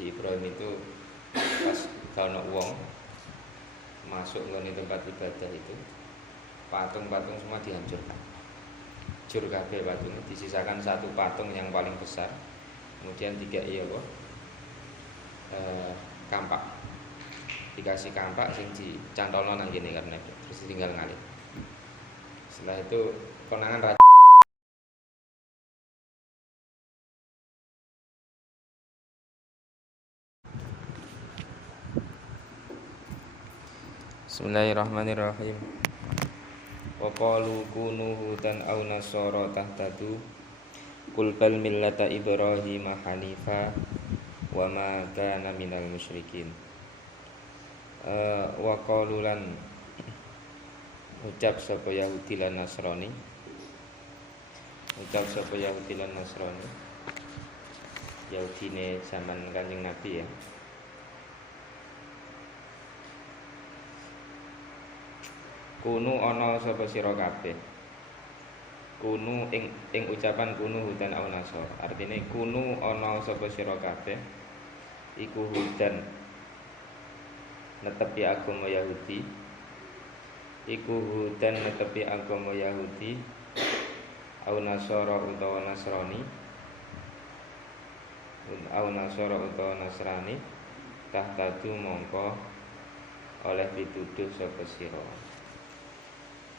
Nabi Ibrahim itu pas kalau wong masuk ke tempat ibadah itu, patung-patung semua dihancurkan. Hancur kabeh patung, disisakan satu patung yang paling besar. Kemudian tiga kampak. Dikasih kampak sing dicantolno nang kene karena terus tinggal ngalih. Setelah itu konangan raja. Bismillahirrahmanirrahim. Wa qalu kunu hudan aw nasara tahtadu qul bal millata Ibrahim hanifa wa ma kana minal musyrikin. Wa qalu lan ucap sapa Yahudi lan Nasrani. Ucap sapa Yahudi lan Nasrani. Yahudine zaman Kanjeng Nabi ya. Kunu ana sapa sira kabeh. Kunu ing ucapan kunu hudan aw nasor. Artine kunu ana sapa sira kabeh iku hudan netepi agama Yahudi. Iku hudan netepi agama Yahudi aw nasara utawa Nasrani. Aw nasara utawa Nasrani tahtadu mongko oleh pituduh sapa sira.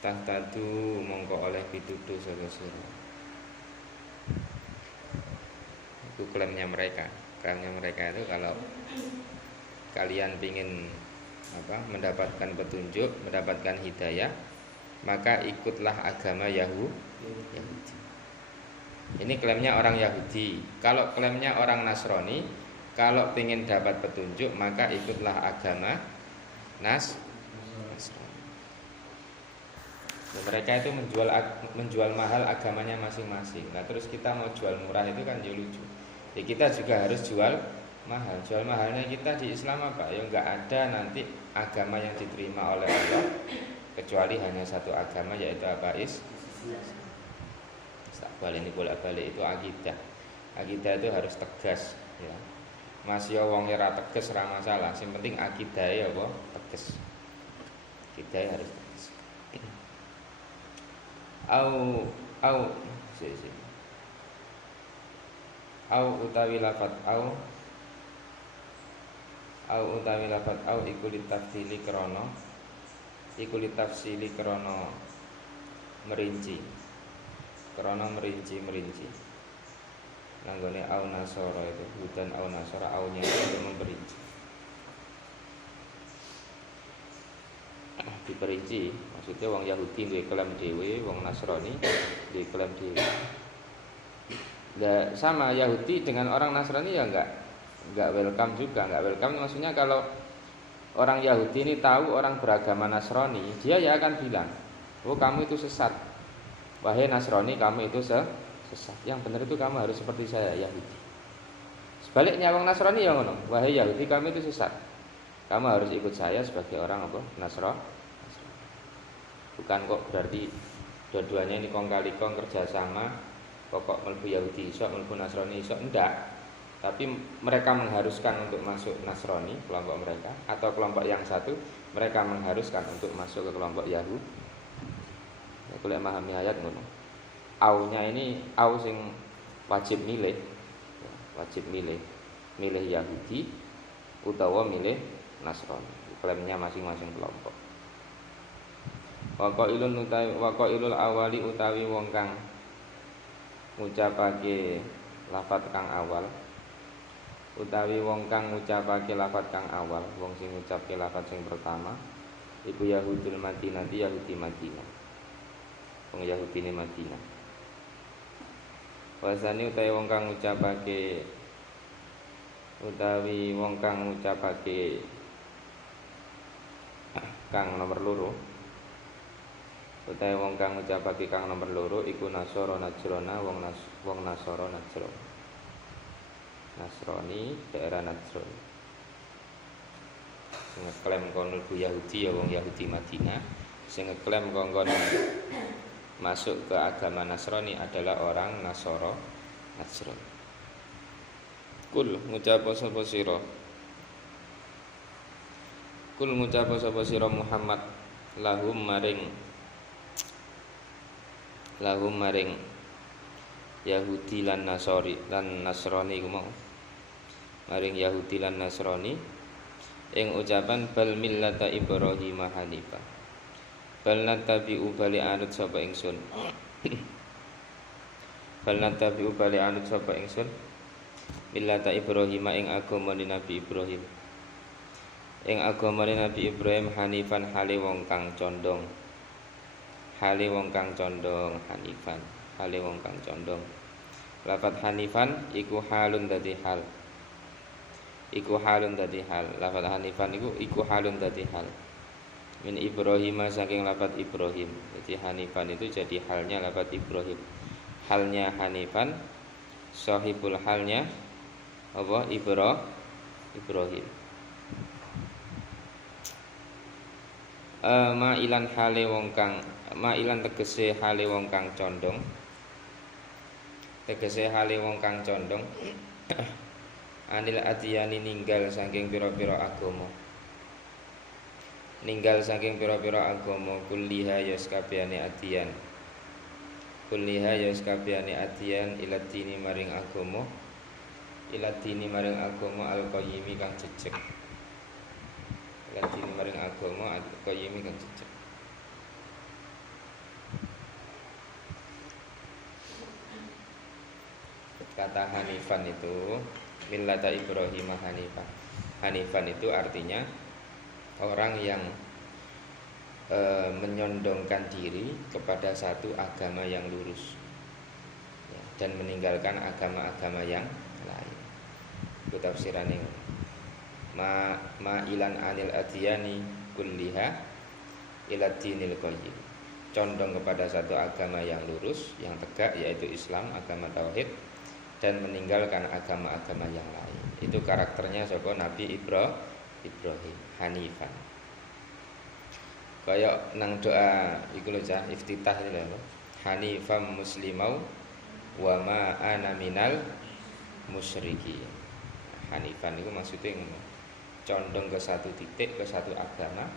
Tahtadu mongko oleh pituduh sapa sira. Itu klaimnya mereka. Klaimnya mereka itu kalau kalian ingin mendapatkan petunjuk, mendapatkan hidayah, maka ikutlah agama Yahudi. Ini klaimnya orang Yahudi. Kalau klaimnya orang Nasrani, kalau ingin dapat petunjuk, maka ikutlah agama Nasrani. Mereka itu menjual mahal agamanya masing-masing. Nah terus kita mau jual murah itu kan ya lucu. Ya kita juga harus jual mahal. Jual mahalnya kita di Islam apa? Ya enggak ada nanti agama yang diterima oleh Allah kecuali hanya satu agama, yaitu apa? Ini bolak-balik itu akidah. Akidah itu harus tegas ya. Masih wong ora tegas ora masalah. Yang penting akidah ya apa? Tegas. Akidah harus tegas. Au utawi lafat au iku litafsili krana merinci nanggone au nasara itu hudan au nasara aunya itu memperinci. Diperinci maksudnya wong Yahudi duwe klaim dhewe, wong Nasrani duwe klaim dhewe. Nah, sama Yahudi dengan orang Nasrani ya enggak welcome juga, enggak welcome maksudnya kalau orang Yahudi ini tahu orang beragama Nasrani, dia ya akan bilang, "Oh, kamu itu sesat. Wahai Nasrani, kamu itu sesat. Yang benar itu kamu harus seperti saya, Yahudi." Sebaliknya wong Nasrani ya ngono, "Wahai Yahudi, kamu itu sesat. Kamu harus ikut saya sebagai orang apa? Nasrani." Bukan kok berarti dua-duanya ini kong kali kong kerjasama, pokok melbu Yahudi isok, melbu Nasrani isok, enggak. Tapi mereka mengharuskan untuk masuk Nasrani, kelompok mereka, atau kelompok yang satu mereka mengharuskan untuk masuk ke kelompok Yahudi. Ya, boleh memahami ayat ngono. Aunya ini au sing wajib milih Yahudi utawa milih Nasrani. Klaimnya masing-masing kelompok. Waqailul awali utawi wong kang ngucapake lafat kang awal. Utawi wong kang ngucapake lafat kang awal, wong sing ngucapke lafat sing pertama iku Yahudul Madinah, Yahudi Madinah. Wong Yahudi ne Madinah. Wasane utawi wong kang ngucapake kang nomor loro. Utawi wong kang ngucapake kang nomor loro iku Nasara Najrona, wong Nasara Najrona. Nasrani daerah Najran. Sing ngeklaim kono Yahudi ya wong Yahudi Madinah, sing ngeklaim kongkon masuk ke agama Nasrani adalah orang Nasara Najran. Kul ngucap sapa sira. Kul ngucap sapa sira Muhammad lahum maring Yahudi lan Nasrani iku mau. Maring Yahudi lan Nasrani ing ucapan bal millata Ibrahim hanifa. Bal natabi'u bali anut sapa ingsun. Bal natabi'u bali anut sapa ingsun. Millata Ibrahim ing agamane Nabi Ibrahim. Ing agamane Nabi Ibrahim hanifan hale wong kang condong. Hale wong kang condong hanifan. Hale wong kang condong. Lafat hanifan iku halun dadi hal. Iku halun dadi hal. Lafat hanifan iku halun dadi hal. Min Ibrahim saking lafat Ibrahim. Jadi hanifan itu jadi halnya lafat Ibrahim. Halnya hanifan, sahibul halnya apa? Ibrahim. Ma'ilan hale wong kang ma'ilan tegese hale wong kang condong. Tegese hale wong kang condong. Anil adiyani ninggal saking pira-pira agama. Ninggal saking pira-pira agama kulliha ya sakabehane adiyan. Kulliha ya sakabehane adiyan iladini maring agama. Iladini maring agama al-qayyimi kang jejeg. Iladini maring agama al-qayyimi kang jejeg. Kata hanifan itu millata Ibrahim hanifan. Hanifan itu artinya orang yang menyondongkan diri kepada satu agama yang lurus ya, dan meninggalkan agama-agama yang lain. Itu tafsiran yang ma'ilan anil adiyani kulliha ila dinil qayyim. Condong kepada satu agama yang lurus, yang tegak, yaitu Islam, agama tauhid, dan meninggalkan agama-agama yang lain. Itu karakternya saka Nabi Ibrahim hanifan. Kayak nang doa iku lho cah iftitah iki lho. Hanifam muslimau wa ma ana minal musyrikin. Hanifan itu maksudnya condong ke satu titik, ke satu agama,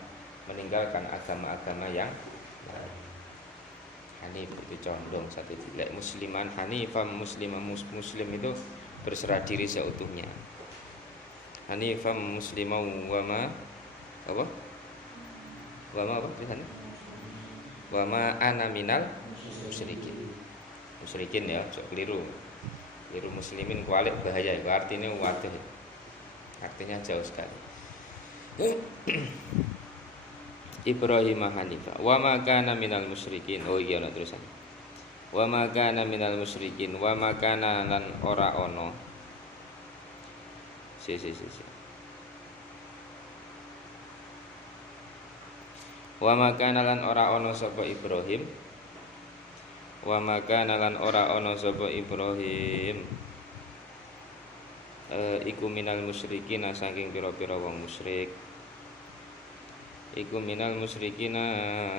meninggalkan agama-agama yang lain. Hanif itu condong satu titik. Musliman hanifam muslim itu berserah diri seutuhnya. Hanifam muslimau wa ma apa? Wa ma apa tulisannya? Wa ma ana minal musyrikin. Musyrikin ya, sok keliru. Keliru muslimin kualik bahaya itu artinya waduh. Artinya jauh sekali. Ibrahim hanifa wa ma kana minal musyrikin. Oh iya ana terusan. Wa ma kana minal musyrikin wa ma kana lan ora ana. Si. Wa ma kana lan ora ana sapa Ibrahim. Wa ma kana lan ora ana sapa Ibrahim. Iku minal musyrikin saking pira-pira wong musyrik. Iku minal musyrikin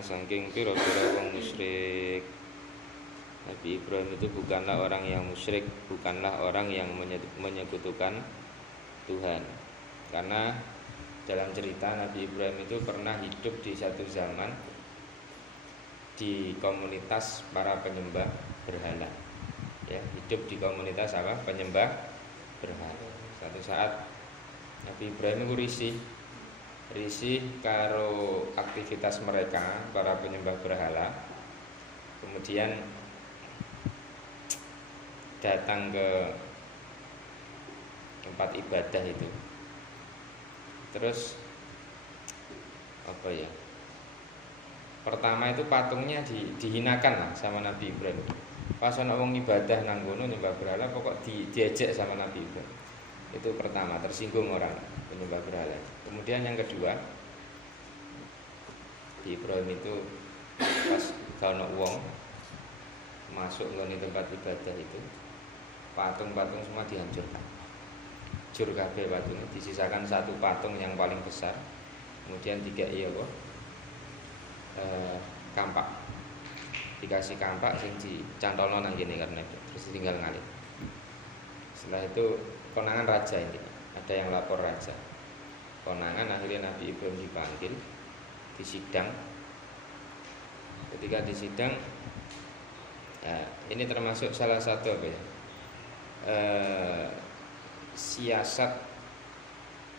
saking pira-pira wong musyrik. Nabi Ibrahim itu bukanlah orang yang musyrik, bukanlah orang yang menyekutukan Tuhan. Karena dalam cerita Nabi Ibrahim itu pernah hidup di satu zaman di komunitas para penyembah berhala. Ya, hidup di komunitas apa? Penyembah berhala. Satu saat Nabi Ibrahim itu risih karo aktivitas mereka para penyembah berhala. Kemudian datang ke tempat ibadah itu. Terus apa ya? Pertama itu patungnya dihinakan lah sama Nabi Ibrahim. Pas ana wong ibadah nang kono nyembah berhala pokok diejek sama Nabi Ibrahim. Itu pertama, tersinggung orang penyembah berhala. Kemudian yang kedua, di Ibrahim itu pas ana wong masuk ke tempat ibadah itu, patung-patung semua dihancurkan. Hancur kabeh patungnya, disisakan satu patung yang paling besar. Kemudian kampak. Dikasih kampak sing dicantolno nang kene karena itu. Terus tinggal ngalih. Setelah itu konangan raja ini. Ada yang lapor raja. Konangan akhirnya Nabi Ibrahim dipanggil, disidang. Ketika disidang, ya, ini termasuk salah satu apa ya? Siasat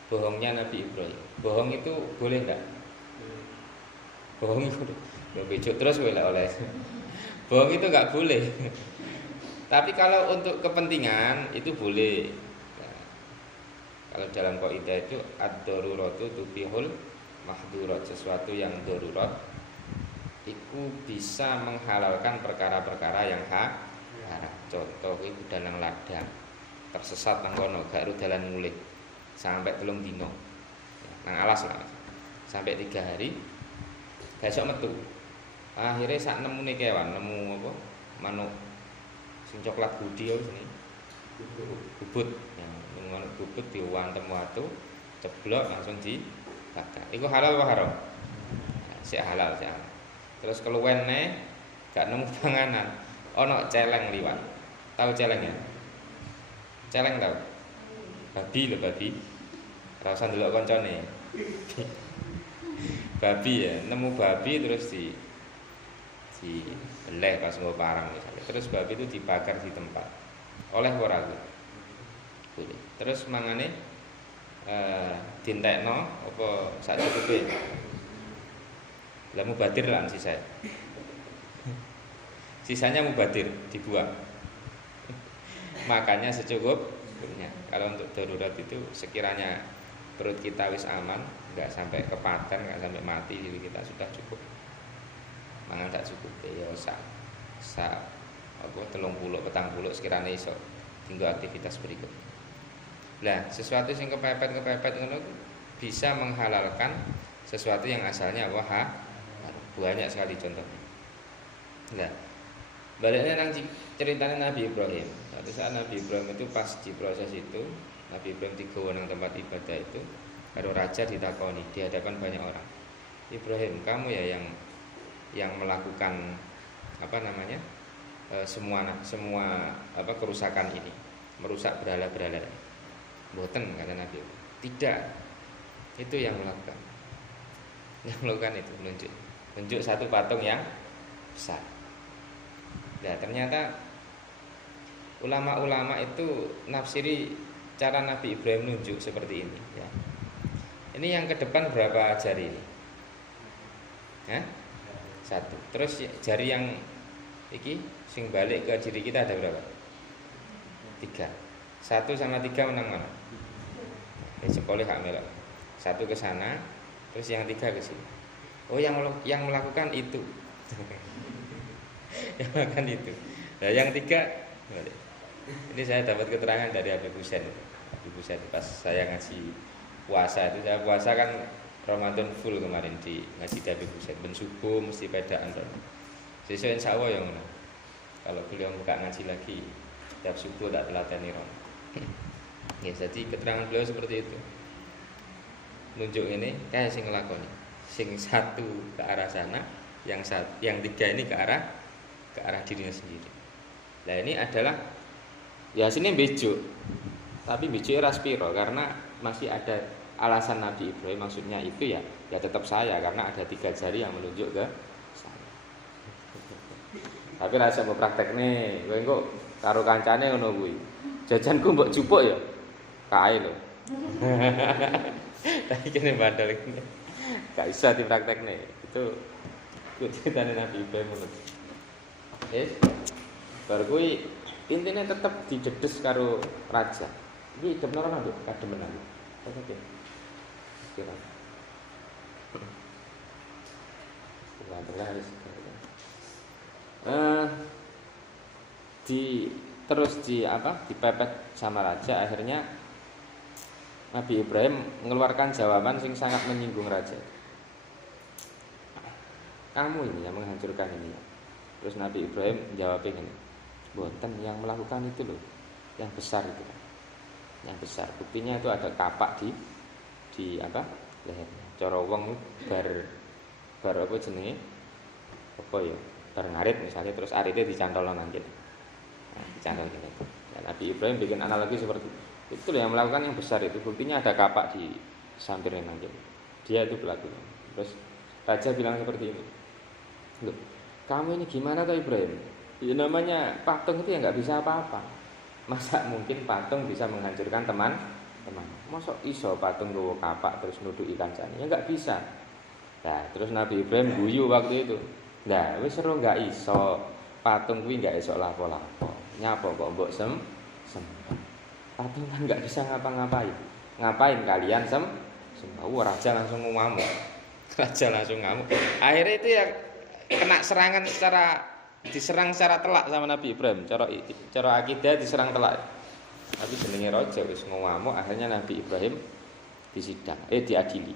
bohongnya Nabi Ibrahim. Bohong itu boleh enggak? Bohong itu becok terus oleh. Bohong itu enggak boleh. Tapi kalau untuk kepentingan itu boleh. Nah, kalau dalam kaidah itu ad-daruratu tubihul mahdurat, sesuatu yang darurat itu bisa menghalalkan perkara-perkara yang haram. Contoh itu dalang ladang tersesat nang kono gak dalan mulih sampai 3 dino. Nang alas lah. Sampai 3 hari besok metu. Akhirnya sak nemune kewan, nemu apa? Manuk sing coklat budi ini. Bubut. Yang manuk bubut diwantem watu, ceblok langsung dibakar. Iku halal apa haram? Sik halal, sik halal. Terus keluwen gak nemu panganan. Ono celeng liwat. Tahu celeng ya? Celeng tahu? Babi lho babi. Ora usah ndelok koncone. Babi ya, nemu babi terus beleh pas mau parang misalnya. Terus babi itu dibakar di tempat. Oleh ora boleh. Terus mangane dintekno apa sacukupe. Lah mubadir lah sisa. Sisanya mubadir dibuang. Makanya secukupnya. Kalau untuk darurat itu sekiranya perut kita wis aman, enggak sampai kepaten, enggak sampai mati, jadi kita sudah cukup. Mangan tak cukup ya sak apa 30 40 sekiranya iso tinggal aktivitas berikut. Lah, sesuatu yang kepepet ngono bisa menghalalkan sesuatu yang asalnya banyak sekali contohnya. Nah, baliknya nang ceritanya Nabi Ibrahim. Suatu saat Nabi Ibrahim itu pas di proses itu, Nabi Ibrahim digawa nang tempat ibadah itu, karo raja ditakoni di hadapan banyak orang. Ibrahim, kamu ya yang melakukan apa namanya? Semua apa kerusakan ini, merusak berhala-berhala. Mboten kata Nabi. Tidak. Itu yang melakukan. Yang melakukan itu menunjuk satu patung yang besar. Nah, ternyata ulama-ulama itu nafsiri cara Nabi Ibrahim nunjuk seperti ini ya. Ini yang ke depan berapa jari ini? Hah? 1. Terus jari yang iki sing balik ke diri kita ada berapa? 3. 1 sama 3 menang mana? Jempolnya hak melok. 1 ke sana, terus yang 3 ke sini. Oh, yang melakukan itu. Yang melakukan itu. Nah, yang 3 ini saya dapat keterangan dari Habib Husain. Habib Husain pas saya ngaji puasa itu, saya puasa kan Ramadan full kemarin di ngaji Habib Husain. Ben subuh mesti pedaan. Sesuk insyaallah yang mana. Kalau beliau buka ngaji lagi tiap subuh tak telateni ron. Ya, jadi keterangan beliau seperti itu. Nunjuk ini kayak sing nglakoni. Sing 1 ke arah sana, yang 3 ini ke arah dirinya sendiri. Nah, ini adalah ya sini bejo. Tapi bejo ora spiro karena masih ada alasan Nabi Ibrahim, maksudnya itu ya tetap saya karena ada 3 jari yang menunjuk ke saya. Tapi rasa mau praktek nih, kowe engko karo kancane ngono kuwi. Jajanku mbok jupuk ya. Kae lho. Tapi kene bandel iki. Gak bisa dipraktekne. Itu ceritane Nabi Ibrahim ngono. Bar kuwi intine tetep didedes karo raja. Iki hidupno ora nduk kademenan. Oke. Kira. Dipepet sama raja, akhirnya Nabi Ibrahim mengeluarkan jawaban yang sangat menyinggung raja. Kamu ini yang menghancurkan ini. Terus Nabi Ibrahim jawab ini, boten yang melakukan itu loh, yang besar itu, yang besar. Buktinya itu ada kapak di apa lehernya. Cara wong bar apa jenenge apa ya? Bar ngarit misalnya, terus aritnya dicantolno nang kene. Dicantol gini. Ya, Nabi Ibrahim bikin analogi seperti itu. Itu yang melakukan yang besar itu. Buktinya ada kapak di sampingnya nanti. Dia itu pelakunya. Terus raja bilang seperti ini. Loh, kamu ini gimana toh Ibrahim? Ya, namanya patung itu ya nggak bisa apa-apa. Masa mungkin patung bisa menghancurkan teman-teman? Masa iso patung gowo kapak terus nuduki kancane? Ya nggak bisa. Nah, terus Nabi Ibrahim guyu waktu itu. Nah, wis seru nggak iso. Patung kuwi nggak iso lapo-lapo. Nyapa kok mbok sembah. Patung kan nggak bisa ngapa-ngapain. Ngapain kalian sembah? Raja langsung ngamuk. Raja langsung ngamuk. Akhirnya itu ya kena serangan diserang secara telak sama Nabi Ibrahim. Cara akidah diserang telak. Tapi jenenge raja wis ngamuk, akhirnya Nabi Ibrahim disidang, diadili.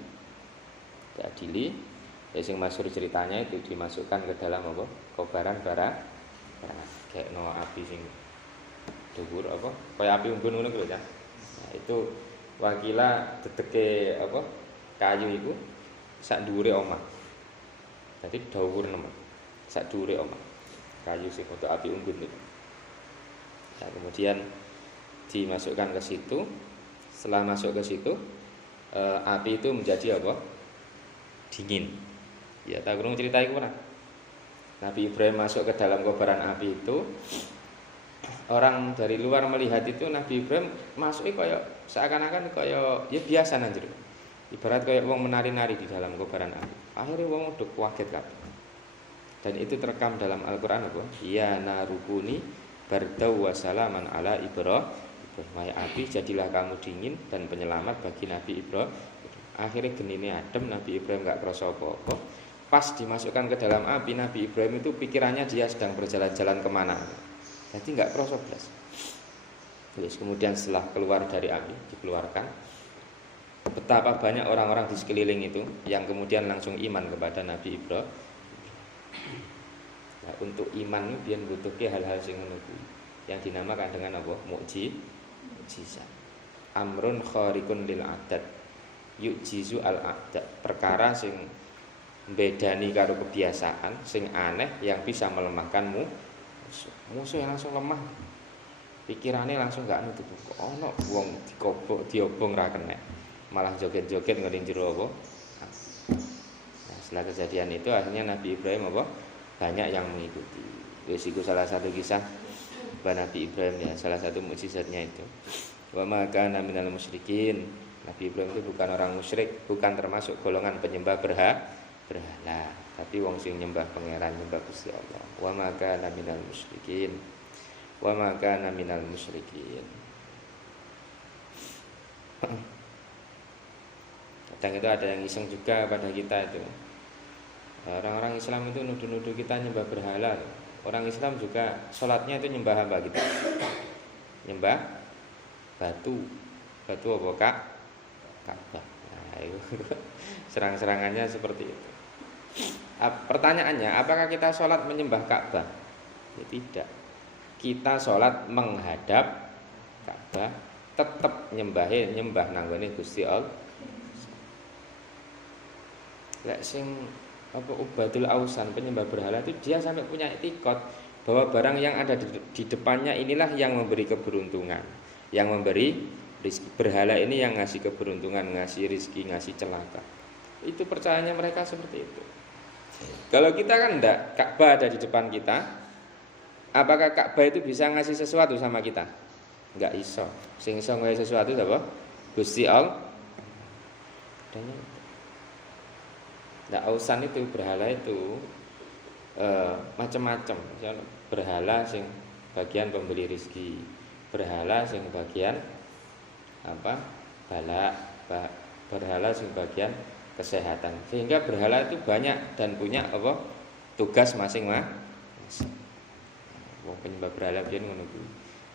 Sing masyhur ceritanya itu dimasukkan ke dalam apa? Kobaran bara kayak no api sing dhuwur apa? Kaya api unggun ngono kuwi ya. Nah, itu wakila dedeke apa? Kayu iku sak dhuwure omah. Dadi dhuwur nemen. Sak dhuwure omah. Kayu sing untuk api unggun itu. Nah, kemudian dimasukkan ke situ. Setelah masuk ke situ, api itu menjadi apa? Dingin. Ya, tak kurang cerita iku ora. Nabi Ibrahim masuk ke dalam kobaran api itu. Orang dari luar melihat itu Nabi Ibrahim masuk kayak seakan-akan kayak ya biasa nanjur. Ibarat kayak wong menari-nari di dalam kobaran api. Akhirnya wong udah kaget kabeh. Dan itu terekam dalam Al-Qur'an apa? Ya narukuni bardau wa salaman ala Ibrahim. Wahai api jadilah kamu dingin dan penyelamat bagi Nabi Ibrahim. Akhirnya genine adem, Nabi Ibrahim gak kerasa apa-apa. Pas dimasukkan ke dalam api, Nabi Ibrahim itu pikirannya dia sedang berjalan-jalan kemana. Jadi gak kerasa blas. Terus kemudian setelah keluar dari api, dikeluarkan. Betapa banyak orang-orang di sekeliling itu yang kemudian langsung iman kepada Nabi Ibrahim. Nah, untuk iman itu dia butuhke hal-hal sing ngono kuwi yang dinamakan dengan apa? Mukjizat. Amrun khariqun lil adat. Yujizu al adat. Perkara sing bedani karo kebiasaan, sing aneh yang bisa melemahkanmu. Musuh yang langsung lemah. Pikirannya langsung gak nutup. Ono wong dikobok, diobong ra kenek. Malah joget-joget ngering jero apa? Nah, setelah kejadian itu akhirnya Nabi Ibrahim apa? Banyak yang mengikuti. Itu salah satu kisah Nabi Ibrahim ya, salah satu mukjizatnya itu. Wa ma kana minal musyrikin. Nabi Ibrahim itu bukan orang musyrik, bukan termasuk golongan penyembah berhala, tapi wong sing nyembah pangeran, nyembah Gusti Allah. Wa ma kana minal musyrikin. Wa ma kana minal musyrikin. Kadang itu ada yang iseng juga pada kita itu. Orang-orang Islam itu nuduh-nuduh kita nyembah berhala. Orang Islam juga sholatnya itu nyembah apa kita? Nyembah batu. Batu apa kak? Ka'bah. Nah, itu serang-serangannya seperti itu. Pertanyaannya, apakah kita sholat menyembah Ka'bah? Ya, tidak. Kita sholat menghadap Ka'bah, tetap nyembah nanggone Gusti Allah. Lek sing apa ubadul ausan, penyembah berhala itu dia sampai punya etikot bahwa barang yang ada di depannya inilah yang memberi keberuntungan, yang memberi rizki. Berhala ini yang ngasih keberuntungan, ngasih rizki, ngasih celaka. Itu percayanya mereka seperti itu. Kalau kita kan enggak, Ka'bah ada di depan kita, apakah Ka'bah itu bisa ngasih sesuatu sama kita? Enggak iso. Sing iso ngasih sesuatu apa? Gusti Allah. Nah, ausan itu berhala itu macam-macam. Berhala sing bagian pemberi rizki, berhala sing bagian apa? Berhala sing bagian kesehatan. Sehingga berhala itu banyak dan punya apa? Tugas masing-masing. Wong penyembah berhala biyen ngono kuwi.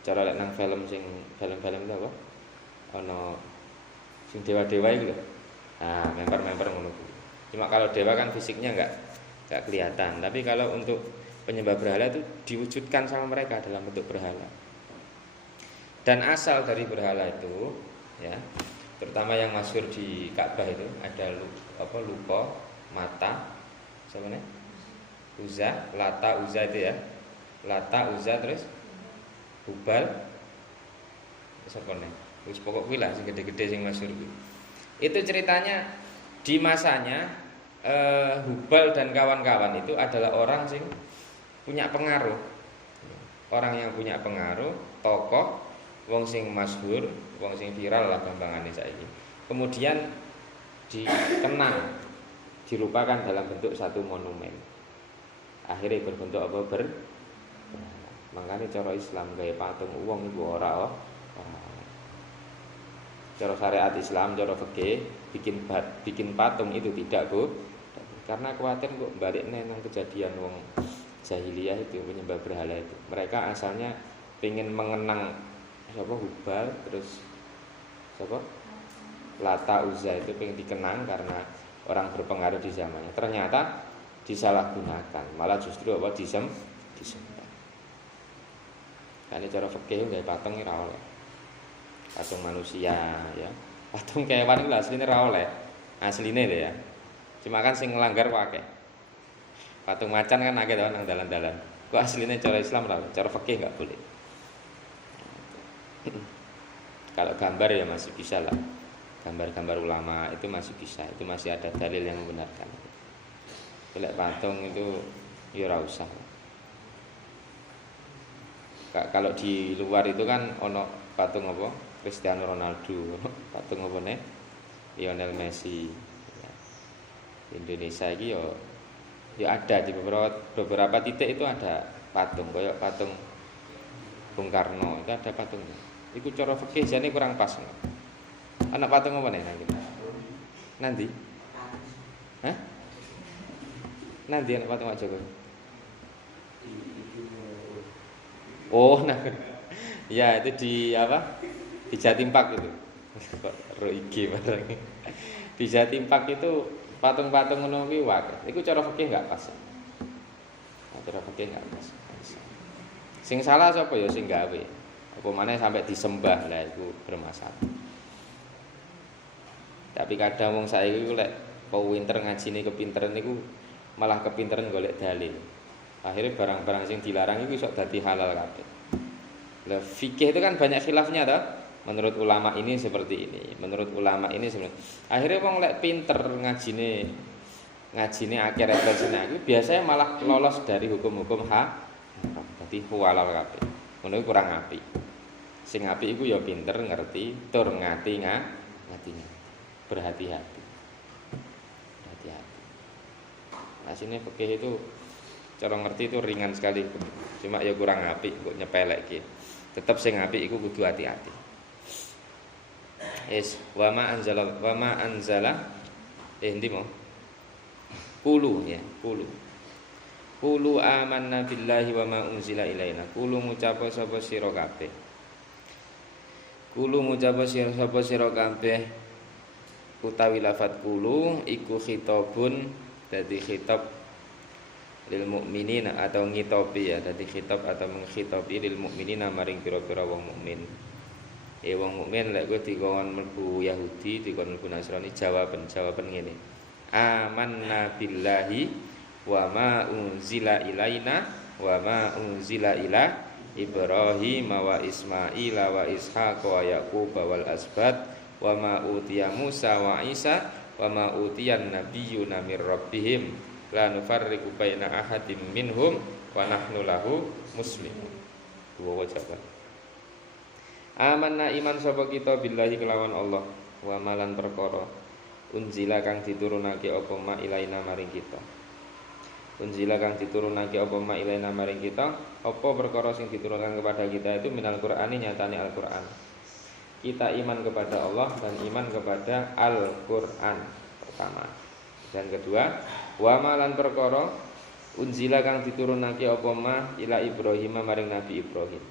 Cara lek nang film itu apa? Ana sing dewa-dewa iku lho. Nah, member-member ngono kuwi. Cuma kalau dewa kan fisiknya enggak kelihatan. Tapi kalau untuk penyembah berhala itu diwujudkan sama mereka dalam bentuk berhala. Dan asal dari berhala itu, ya, terutama yang masyhur di Ka'bah itu ada lupa, mata, sebenarnya Uzza, Lata, Uzza itu ya, Lata, Uzza terus Hubal, sebenarnya Wis pokok kuwi lah sing gede-gede sing masyhur kuwi. Itu ceritanya di masanya Hubal dan kawan-kawan itu adalah orang sing punya pengaruh. Orang yang punya pengaruh, tokoh, wong sing masyhur, wong sing viral lah gampangane saiki. Kemudian dikenang, dirupakan dalam bentuk satu monumen. Akhirnya berbentuk apa makanya cara Islam gaya patung uang itu ora cara syariat Islam, cara fikih bikin patung itu tidak bu, karena khawatir kok balik nang kejadian wong jahiliyah itu penyembah berhala itu. Mereka asalnya pengen mengenang siapa Hubal terus siapa Lata Uzza itu pengen dikenang karena orang berpengaruh di zamannya. Ternyata disalahgunakan, malah justru apa disembah. Kan cara fikih nggih patung ora oleh. Patung manusia ya. Patung kewan itu asline ora oleh. Asline lho ya. Cuma kan sing nglanggar kok akeh. Patung macan kan akeh to nang dalan-dalan. Kok asline cara Islam ora, cara fikih enggak boleh. Kalau gambar ya masih bisa lah. Gambar-gambar ulama itu masih bisa, itu masih ada dalil yang membenarkan. Kalau patung itu ya ora usah. Kalau di luar itu kan ono patung apa? Cristiano Ronaldo, patung apa nih? Lionel Messi. Indonesia ini ya ada di beberapa titik itu ada patung, kayak patung Bung Karno itu ada patungnya. Itu cara fikih jane kurang pas. Anak patung apa nih nanti? Hah? Nanti anak patung aja kok. Oh, nah, ya itu di apa? Di Jatimpak itu. Kok roigi barang. Di Jatimpak itu patung-patung ngono kuwi wae. Iku cara fikih enggak pas. Cara fikih enggak pas. Sing salah sapa ya sing gawe. Apa maneh sampai disembah lah iku bermasalah. Tapi kadang wong saiki iku lek pinter ngajine kepinteran niku malah kepinteran golek dalil. Akhirnya barang-barang yang dilarang itu sok dadi halal kabeh. Lah fikih itu kan banyak khilafnya toh. Menurut ulama ini seperti ini, menurut ulama ini seperti. Akhirnya wong lek pinter ngajine akeh referensine iki biasanya malah lolos dari hukum-hukum dadi halal kabeh. Ngono kurang apik. Sing apik iku ya pinter ngerti, tur ngati. Berhati-hati. Asline fikih itu cara ngerti itu ringan sekali, cuma ya kurang apik kok nyepelekke. Tetep sing apik iku kudu hati-hati. Wa ma anzala endi mo? Qulu ya, qulu. Qulu amanna billahi wa ma unzila ilaina. Qulu ngucap sapa sira kabeh. Qulu ngucap sapa sira kabeh utawi lafat qulu iku khitabun dadi khitab lil mukminin atau ngitopi ya, dadi khitab atau menghitopi lil mukminina maring pira-pira wong mukmin. Wong mukmin lek kowe dikon mlebu Yahudi, dikon mlebu Nasrani jawaban ngene. Amanna billahi wa ma unzila ilaina wa ma unzila ila Ibrahim wa Ismail wa Ishaq wa Yaqub wal asbat wa ma utiya Musa wa Isa wa ma utiyan nabiyyuna mir rabbihim la nufarriqu baina ahadin minhum wa nahnu lahu muslimun. Dua jawaban. Amanna iman sapa kita billahi kelawan Allah wa malan perkara unzila kang diturunake apa ma ilaina maring kita. Unzila kang diturunake apa ma ilaina maring kita, apa perkara sing diturunkan kepada kita itu minal Qur'ani nyatane Al-Qur'an. Kita iman kepada Allah dan iman kepada Al-Qur'an pertama. Dan kedua, wa malan perkara unzila kang diturunake apa ma ila Ibrahim maring Nabi Ibrahim.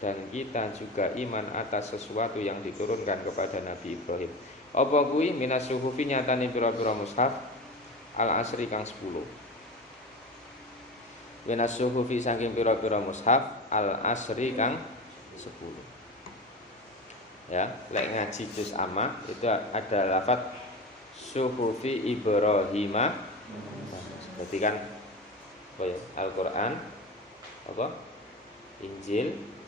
Dan kita juga iman atas sesuatu yang diturunkan kepada Nabi Ibrahim. Apa kuwi minas suhufi nyatane pira-pira mushaf al-asri kang 10. Minas suhufi saking pira-pira mushaf al-asri kang 10. Ya, lek ngaji juz amma itu ada lafaz suhufi Ibrahim. Berarti kan apa ya? Al-Qur'an apa? Injil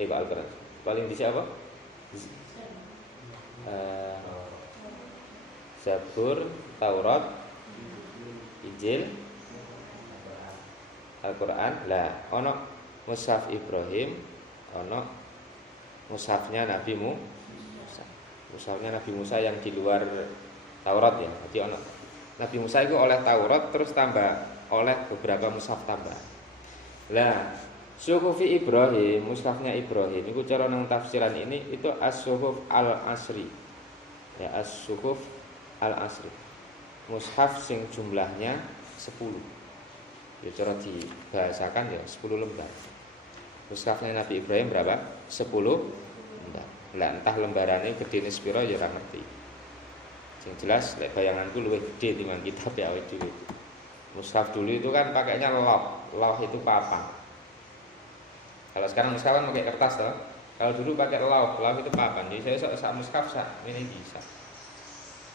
Al-Quran. Paling dhisik apa? eh, Zabur, Taurat, Injil, Al-Quran. Lah ono mushaf Ibrahim, ono mushafnya Nabi Musa. Mushafnya Nabi Musa yang di luar Taurat ya. Jadi ono Nabi Musa itu oleh Taurat terus tambah oleh beberapa mushaf tambah. Lah Suhufi Ibrahim, mushafnya Ibrahim itu cara nang tafsiran ini itu as-suhuf al-asri. Ya as-suhuf al-asri. Mushaf sing jumlahnya 10. Ya cara dibahasakan ya 10 lembar. Mushafnya Nabi Ibrahim berapa? 10 lembar. Lah entah lembarannya gedene sepiro ya ora ngerti. Yang jelas lek bayanganku luwih gede timbang kitab ya awake dhewe. Mushaf dulu itu kan pakainya loh. Loh itu papan. Kalau sekarang mushaf kan pakai kertas toh. Kalau dulu pakai lauh itu papan. Jadi saya sak mushaf sak ini bisa.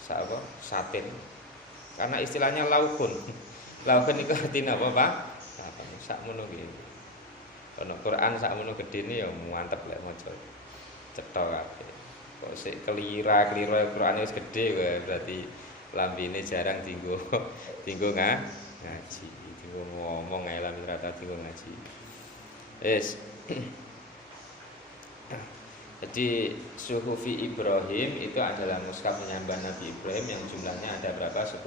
Sak apa? Satin. Karena istilahnya lauhun. Lauhun itu artinya apa, Pak? Papan sak ngono gitu. Ono Quran sak ngono gedene ya mantep lek maca. Cetha kabeh. Kok sik kelira-kelira Quran wis gedhe wae berarti lambene jarang dienggo ngaji. Dienggo ngomong ae lambe rata dienggo ngaji. Yes. Jadi Suhufi Ibrahim itu adalah mushaf menyambar Nabi Ibrahim yang jumlahnya ada berapa? 10.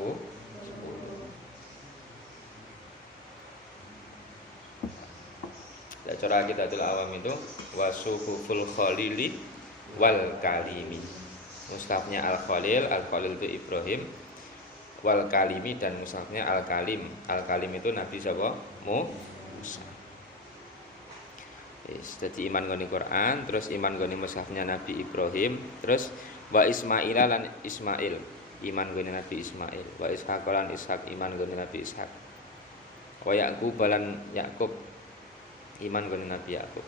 Cara kita awam itu wasuhuful khalili wal kalimi. Mushafnya Al-Khalil, Al-Khalil itu Ibrahim, wal kalimi dan mushafnya Al-Kalim. Al-Kalim itu Nabi siapa? Musa. Jadi iman goni Quran, terus iman goni mushafnya Nabi Ibrahim, terus wa Ismaila lan Ismail, iman goni Nabi Ismail, wa Ishaq lan Ishaq, iman goni Nabi Ishaq, wa Yakub lan Yakub, iman goni Nabi Yakub.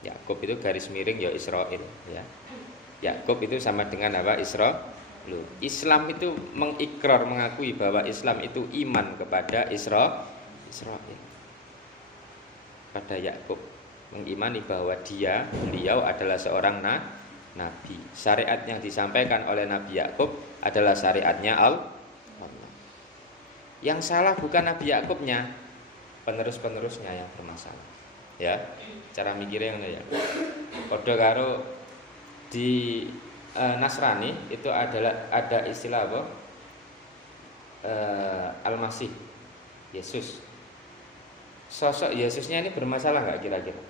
Yakub itu garis miring ya Israel ya. Yakub itu sama dengan apa? Israel. Islam itu mengikrar, mengakui bahwa Islam itu iman kepada Israel. Pada Yakub mengimani bahwa beliau adalah seorang nabi. Syariat yang disampaikan oleh Nabi Yakub adalah syariatnya Allah. Yang salah bukan Nabi Yakubnya, penerus-penerusnya yang bermasalah. Ya, cara mikirnya ngono ya. Padha karo di Nasrani itu ada istilah apa? Al-Masih, Yesus. Sosok Yesusnya ini bermasalah nggak kira-kira?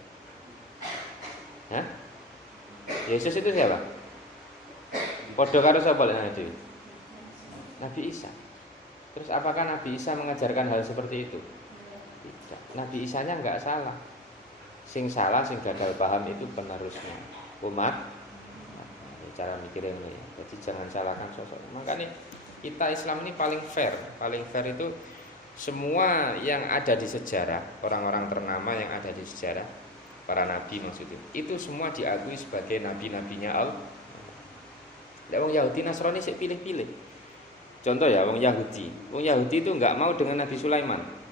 Hah? Yesus itu siapa? Padha karo sapa Nabi? Nabi Isa. Terus apakah Nabi Isa mengajarkan hal seperti itu? Tidak. Nabi Isanya nggak salah. Sing salah, sing gagal paham itu penerusnya umat. Cara mikirnya ini. Jadi jangan salahkan sosok. Makanya kita Islam ini paling fair. Paling fair itu semua yang ada di sejarah, orang-orang ternama yang ada di sejarah, para nabi maksudnya, itu semua diakui sebagai nabi-nabinya Allah. Wong Yahudi Nasrani sik pilih-pilih. Contoh ya, wong Yahudi itu nggak mau dengan Nabi Sulaiman.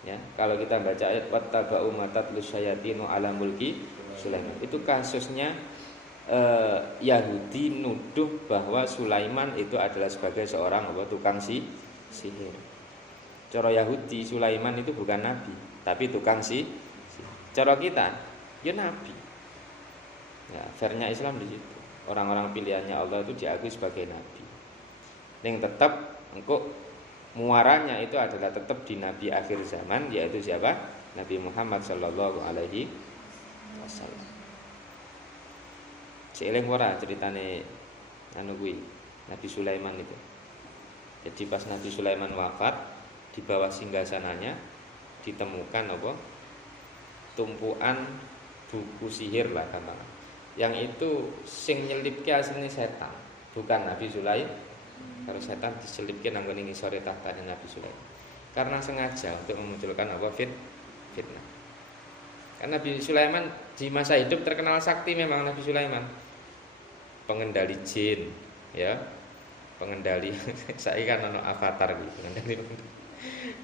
Ya, kalau kita baca ayat wattaba'u matatlus syayatinu ala mulki Sulaiman. Itu kasusnya Yahudi nuduh bahwa Sulaiman itu adalah sebagai seorang tukang sihir. Cara Yahudi Sulaiman itu bukan nabi, tapi tukang sihir. Cara kita, ya nabi. Ya, fairnya Islam di situ. Orang-orang pilihannya Allah itu diakui sebagai nabi. Yang tetap engkau muaranya itu adalah tetap di Nabi akhir zaman, yaitu siapa? Nabi Muhammad Sallallahu Alaihi Wasallam. Seeling ora ceritane Nabi Sulaiman itu. Jadi pas Nabi Sulaiman wafat, di bawah singgasananya ditemukan apa? Tumpuan buku sihir lah katakan. Yang itu sing nyelipke asline setan, bukan Nabi Sulaiman. Kalau setan diselipkan nanggung ngisore tahta Nabi Sulaiman. Karena sengaja untuk memunculkan apa? Fitnah. Karena Nabi Sulaiman di masa hidup terkenal sakti memang Nabi Sulaiman. Pengendali jin, ya. pengendali. Saya kan ono avatar gitu, pengendali.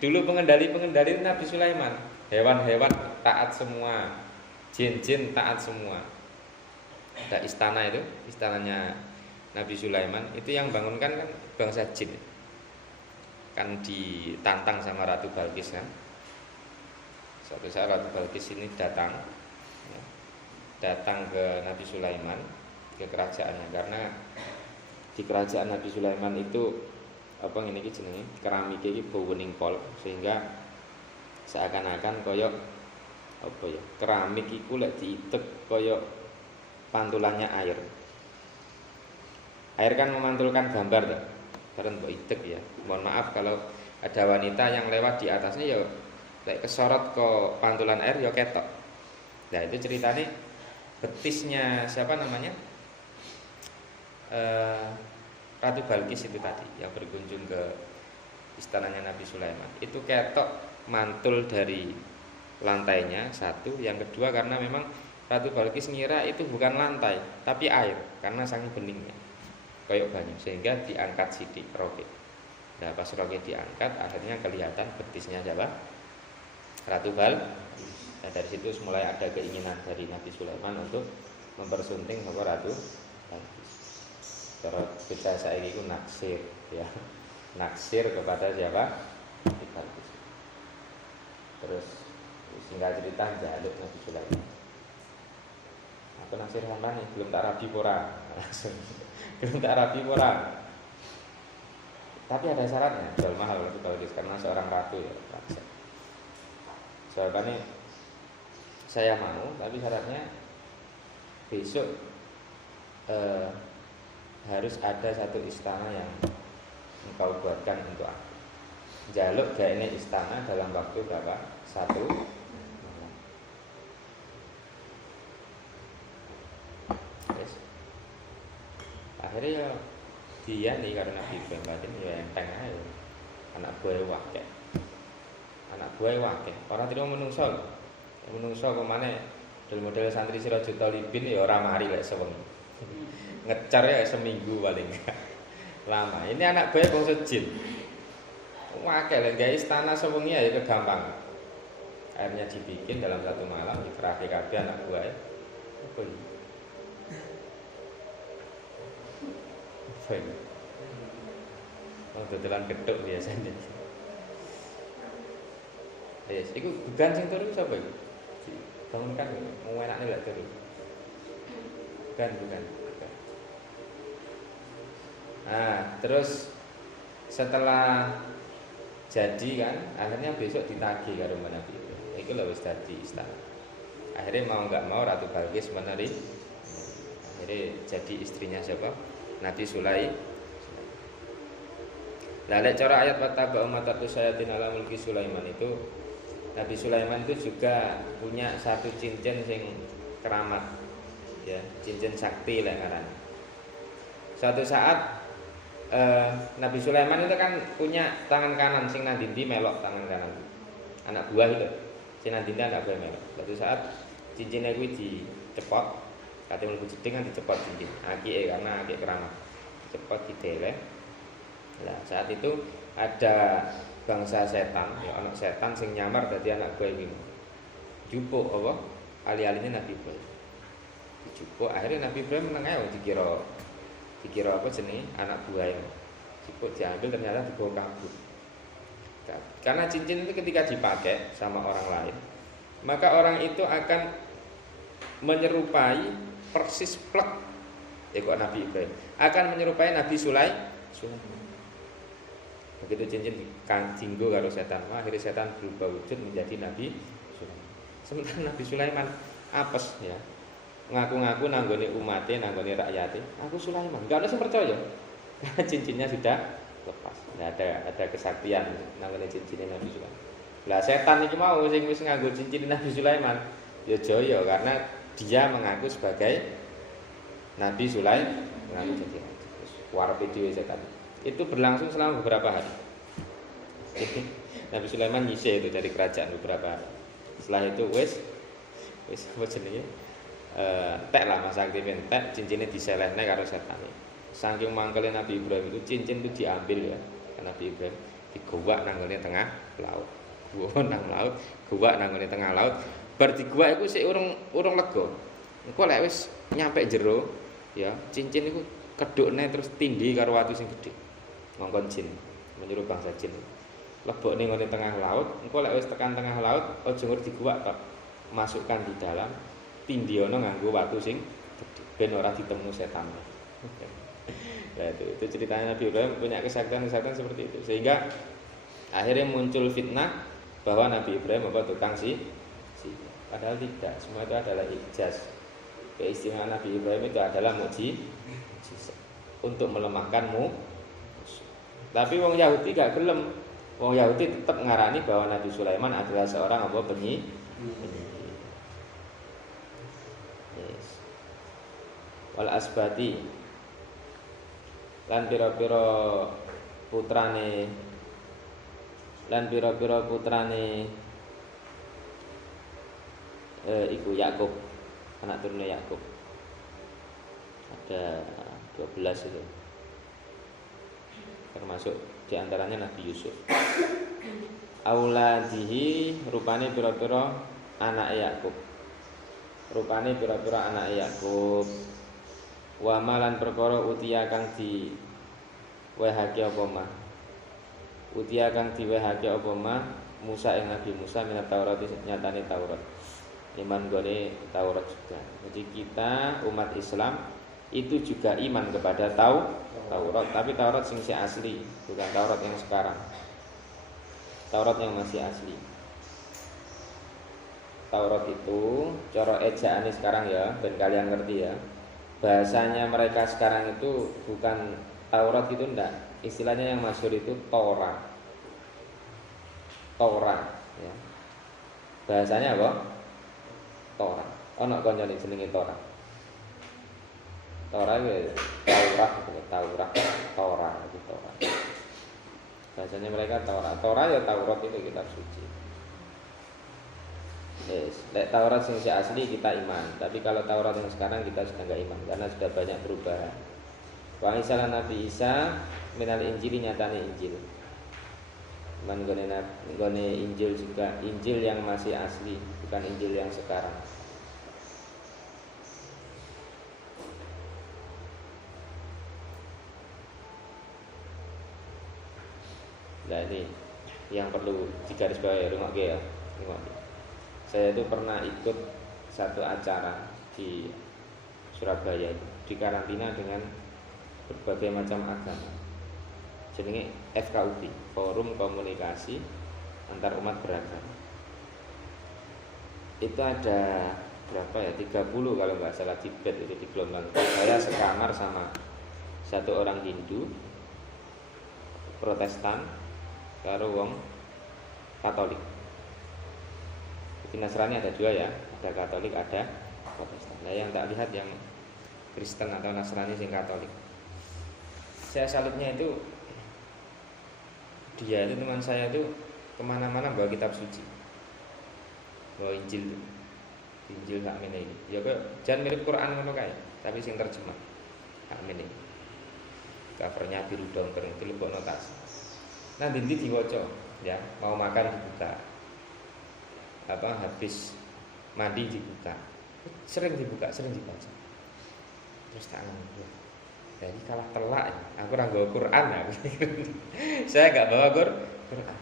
Dulu pengendali Nabi Sulaiman. Hewan-hewan taat semua, jin-jin taat semua. Ada istana itu, istananya Nabi Sulaiman itu yang bangunkan kan bangsa jin. Kan ditantang sama Ratu Balkis kan. Suatu saat Ratu Balkis ini datang ke Nabi Sulaiman, ke kerajaannya, karena di kerajaan Nabi Sulaiman itu apa ngene iki jenenge keramik iki bening pol, sehingga seakan-akan koyok apa ya keramik iku lek diitek koyok pantulannya air. Air kan memantulkan gambar tuh, karena mbok itek ya. Mohon maaf kalau ada wanita yang lewat di atasnya ya lek kesorot ke pantulan air ya ketok. Nah itu ceritanya betisnya siapa namanya Ratu Balkis itu tadi yang berkunjung ke istananya Nabi Sulaiman. Itu ketok mantul dari lantainya satu, yang kedua karena memang Ratu Balkis ngira itu bukan lantai tapi air karena saking beningnya kayak banyu, sehingga diangkat sidik roket. Nah pas roket diangkat akhirnya kelihatan betisnya siapa? Ratu Balkis. Nah, dari situ mulai ada keinginan dari Nabi Sulaiman untuk mempersunting sama Ratu Balkis. Cara kita saya itu naksir ya, naksir kepada siapa? Balkis. Terus singkat cerita jaluk Nabi Sulaiman. Aku naksir sampean nih, belum tak rabi pora. Belum tak rabi pora. Tapi ada syaratnya, jual mahal Ratu Balkis karena seorang ratu ya. Soalnya saya mau, tapi syaratnya besok harus ada satu istana yang engkau buatkan untuk aku. Jaluk gak ini istana dalam waktu berapa? 1 malam. Yes. Akhirnya ya dia nih karena Nabi Ibrahim batin ya enteng aja. Anak buah wakil. Anak buah wakil. Orang tidak menungso. Menungso kemana? Model santri Sirajul Talibin ya orang mari lek sewengi. Ngecar ya seminggu paling lama. Ini anak buah bangsa jin. Wakil lek gawe istana sewengi ya kegampang. Akhirnya dibikin dalam 1 malam dikerahke kabeh anak buah. Apa ini? Dodolan gedhok biasanya. Yes, iku bukan sing turu sapa iki? Bangunkan mau enakne lek turu. Bukan. Nah, terus setelah jadi kan, akhirnya besok ditagih karo Nabi itu. Iku lho wis dadi istana. Akhirnya mau enggak mau Ratu Balkis menari. Akhirnya jadi istrinya siapa? Nabi Sulaiman. Lah lek cara ayat wattaba umatatu sayatin ala mulki Sulaiman itu Nabi Sulaiman itu juga punya satu cincin sing keramat ya, cincin sakti lah karena. Suatu saat Nabi Sulaiman itu kan punya tangan kanan sing nandindi melok tangan kanan. Anak buah itu. Sing nandindi anak buah melok. Suatu saat cincinnya kuwi dicepot, katanya mlebu jeding kan dicepot cincin. Akike karena akik keramat. Dicepot dideleh. Nah, saat itu ada bangsa setan, ya anak setan sing nyamar dadi anak buah iki. Jupuk apa? Ali-aline Nabi Ibrahim. Dijupuk, akhirnya Nabi Ibrahim meneng ae dikira apa jenenge anak buah. Jupuk diambil ternyata dibawa kabur. Karena cincin itu ketika dipakai sama orang lain, maka orang itu akan menyerupai persis plek ya kok Nabi Ibrahim akan menyerupai Nabi Sulaiman. Begitu cincin dinggo karo setan, akhirnya setan berubah wujud menjadi Nabi Sulaiman. Sementara Nabi Sulaiman apes ya, ngaku-ngaku nanggone umate, nanggone rakyate, aku Sulaiman. Enggak ada yang percaya. Karena cincinnya sudah lepas. Nah, ada kesaktian nanggone cincinnya Nabi Sulaiman. Lah setan iki mau sing wis nganggo cincin Nabi Sulaiman, ya jaya karena dia mengaku sebagai Nabi Sulaiman. Mengaku jadi terus warepe dhewe setan. Itu berlangsung selama beberapa hari. Nabi Sulaiman nyisih itu dari kerajaan beberapa hari. Setelah itu wis apa jenenge? Tek lah Mas aktifin tek cincinnya diselehne karo setan. saking mangkele Nabi Ibrahim itu cincin itu diambil ya. Nabi Ibrahim digowak nang ngene tengah laut. Gua nang laut, gowak nang ngene tengah laut. Bar digowak iku sik urung lega. Engko lek wis nyampe jero ya, cincin iku kedukne terus tindih karo watu sing gedhe. Ngongkon jin, menyuruh bangsa jin. Lebokne ngene tengah laut, engko lek wis tekan tengah laut aja ngur digowak tok. Masukkan di dalam tindiono nganggo watu sing gedhe ben ora ditemu setan. Nah, itu ceritanya Nabi Ibrahim punya kesaktian-kesaktian seperti itu sehingga akhirnya muncul fitnah bahwa Nabi Ibrahim apa tukang sih padahal tidak, semua itu adalah ijaz. Keistimewaan Nabi Ibrahim itu adalah mukjizat untuk melemahkanmu. Tapi wong Yahudi gak gelem. Wong Yahudi tetap ngarani bahwa Nabi Sulaiman adalah seorang apa penyihir. Yes. Wal asbati lan pira-pira putrane iku Yakub, anak turune Yakub. Ada 12 itu. Termasuk diantaranya Nabi Yusuf. Auladihi rupane pira-pira anak Yakub. Rupane pira-pira anak Yakub. Wa malan perkara utia kang di wehake apa mah. Utia kang diwehake apa mah Musa ing Nabi Musa minat Taurat nyatane Taurat. Iman gone Taurat juga. Jadi kita umat Islam itu juga iman kepada Taurat, tapi Taurat sing asli, bukan Taurat yang sekarang. Taurat yang masih asli. Taurat itu cara ejaane sekarang ya, ben kalian ngerti ya. Bahasanya mereka sekarang itu bukan Taurat itu enggak. Istilahnya yang masyhur itu Torah ya. Bahasanya apa? Torah. Ono kancane jenenge Torah. Torah itu Torah. Bahasanya mereka Torah. Torah ya Taurat itu kitab suci. Yes, Taurat yang asli kita iman, tapi kalau Taurat yang sekarang kita sudah enggak iman karena sudah banyak perubahan. Wa Isa Nabi Isa minal Injil nyatane Injil. Man gone Injil juga Injil yang masih asli, bukan Injil yang sekarang. Nah ini yang perlu digarisbawahi ya. Saya itu pernah ikut satu acara di Surabaya di karantina dengan berbagai macam agama. Jenenge FKUB, Forum Komunikasi Antar Umat Beragama. Itu ada berapa ya? 30 kalau nggak salah di bed itu di gelombang. Saya sekamar sama satu orang Hindu, Protestan, karo wong Katolik. Di Nasrani ada dua ya, ada Katolik, ada Protestan. Nah yang tak lihat yang Kristen atau Nasrani sing Katolik. Saya salutnya itu dia itu teman saya itu kemana-mana bawa kitab suci, bawa Injil, Injil hak ini. Ya kok jangan mirip Quran ngono kae, tapi sing terjemah hak ini. Covernya biru dongker, dilebokno tas. Nah dindi diwaca, ya mau makan dibuka, habis mandi dibuka, sering dibuka, sering dibaca. Terus tangan gue, jadi kalah telak. Aku orang bawa Quran, saya nggak bawa Quran.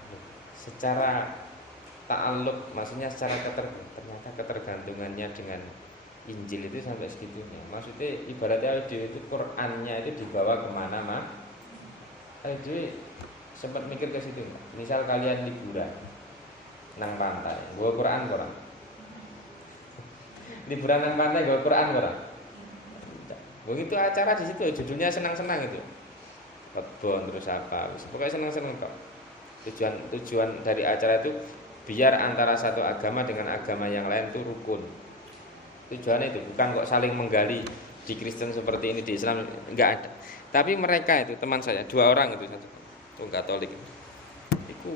Secara ta'alluq, maksudnya secara ternyata ketergantungannya dengan Injil itu sampai segitunya. Maksudnya ibaratnya itu Qurannya itu dibawa kemana mah? Jadi sempat mikir ke situ. Misal kalian liburan nang pantai, bawa Quran orang. Liburan nang pantai bawa Quran orang. Begitu acara di situ, judulnya senang-senang itu. Kebon terus apa? Pokoknya senang-senang kok. Tujuan dari acara itu biar antara satu agama dengan agama yang lain itu rukun. Tujuannya itu bukan kok saling menggali di Kristen seperti ini, di Islam enggak ada. Tapi mereka itu teman saya, 2 orang itu satu. Katolik itu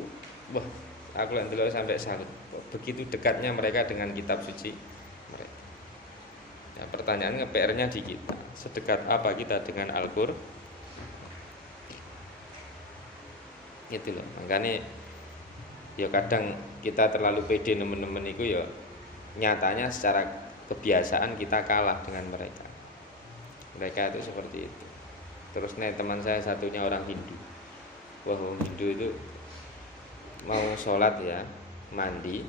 wah aku lihat dulu sampai salut begitu dekatnya mereka dengan kitab suci mereka. Nah, pertanyaan PR-nya di kita, sedekat apa kita dengan Al-Qur'an? Gitu loh. Makanya ya kadang kita terlalu pede nemen-nemen itu ya nyatanya secara kebiasaan kita kalah dengan mereka. Mereka itu seperti itu. Terus nih teman saya satunya orang Hindu. Wah, orang Hindu itu mau sholat ya, mandi.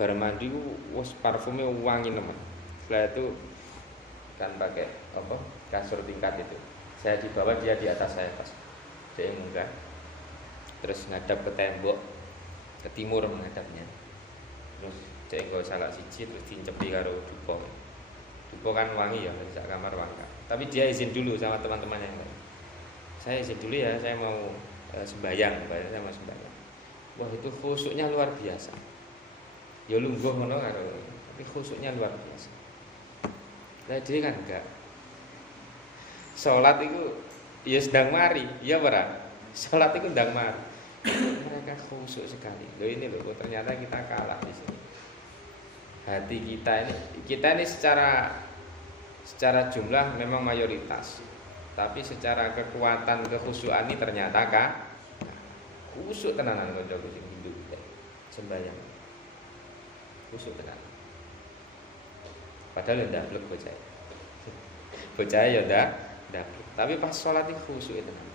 Bar mandi wes parfumnya wangi nemen. Setelah itu kan pakai apa? Kasur tingkat itu. Saya di bawah, dia di atas saya pas. Dia munggah. Terus ngadap ke tembok, ke timur menghadapnya. Terus cek nggo salah siji terus dicepi karo dupa. Dupa kan wangi ya, di sak kamar wangi. Tapi dia izin dulu sama teman-teman yang lain. Saya izin dulu ya, saya mau sembahyang, saya mau sembahyang. Wah, itu khusyuknya luar biasa. Ya lungguh ngono karo, tapi khusyuknya luar biasa. Lah dia kan enggak. Salat itu ya sedang mari, ya ora? Salat itu sedang mari. Mereka khusyuk sekali. Loh ini loh, ternyata kita kalah di sini. Hati kita ini secara jumlah memang mayoritas, tapi secara kekuatan kekhusyukan ini ternyata khusyuk tenanan kancaku sing Hindu sembahyang. Khusyuk tenanan. Padahal ndak blek bocah. Bocah ya ndak, tapi pas sholat itu khusyuk tenanan.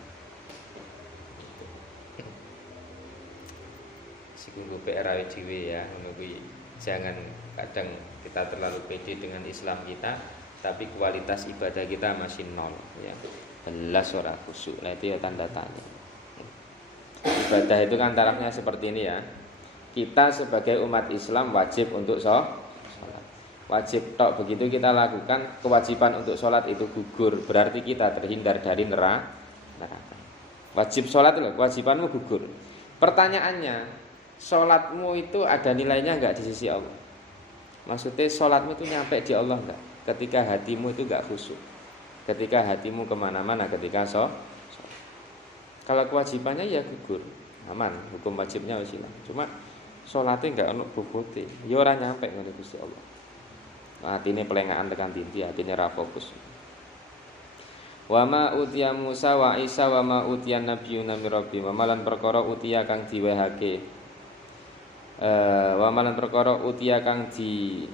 Sikunggu PR dhewe ya, ngono kuwi. Jangan kadang kita terlalu pede dengan Islam kita, tapi kualitas ibadah kita masih nol ya. Belas ora khusyuk. Nah itu ya tanda tanya. Ibadah itu kan tarafnya seperti ini ya. Kita sebagai umat Islam wajib untuk sholat. Wajib tok, begitu kita lakukan kewajiban untuk sholat itu gugur, berarti kita terhindar dari neraka. Wajib sholat itu kewajibanmu gugur. Pertanyaannya, sholatmu itu ada nilainya enggak di sisi Allah? Maksudnya sholatmu itu nyampe di Allah enggak? Ketika hatimu itu enggak khusyuk, ketika hatimu kemana-mana ketika sholat. Kalau kewajibannya ya gugur, aman, hukum wajibnya wis hilang. Cuma sholatnya enggak ono bobote, ya ora nyampe ngene Gusti Allah. Atine pelengahan tekan tinti, atine ra fokus. Wa ma utiya Musa wa Isa wa ma utiya nabiyuna mir rabbi, malan perkara utiya kang diwehake. Wa malan perkara utiya kang di